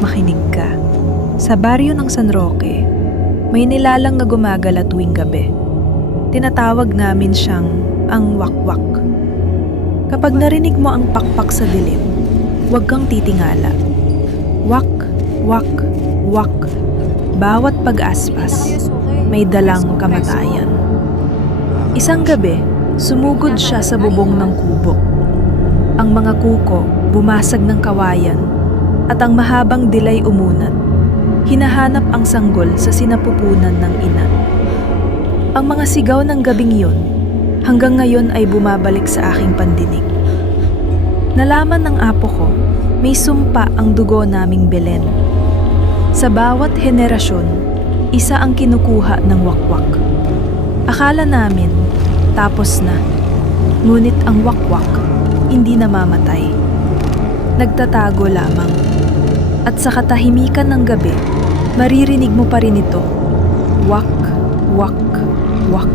makinig ka. Sa baryo ng San Roque, may nilalang na gumagala tuwing gabi. Tinatawag namin siyang ang wakwak. Kapag narinig mo ang pakpak sa dilim, huwag kang titingala. Wak, wak, wak. Bawat pag-aspas, may dalang kamatayan. Isang gabi, sumugod siya sa bubong ng kubo. Ang mga kuko bumasag ng kawayan at ang mahabang dilay umunat. Hinahanap ang sanggol sa sinapupunan ng ina. Ang mga sigaw ng gabing iyon hanggang ngayon ay bumabalik sa aking pandinig. Nalaman ng apo ko, may sumpa ang dugo naming Belen. Sa bawat henerasyon, isa ang kinukuha ng wakwak. Akala namin, tapos na. Ngunit ang wakwak, hindi namamatay. Nagtatago lamang. At sa katahimikan ng gabi, maririnig mo pa rin ito. Wak, wak, wak.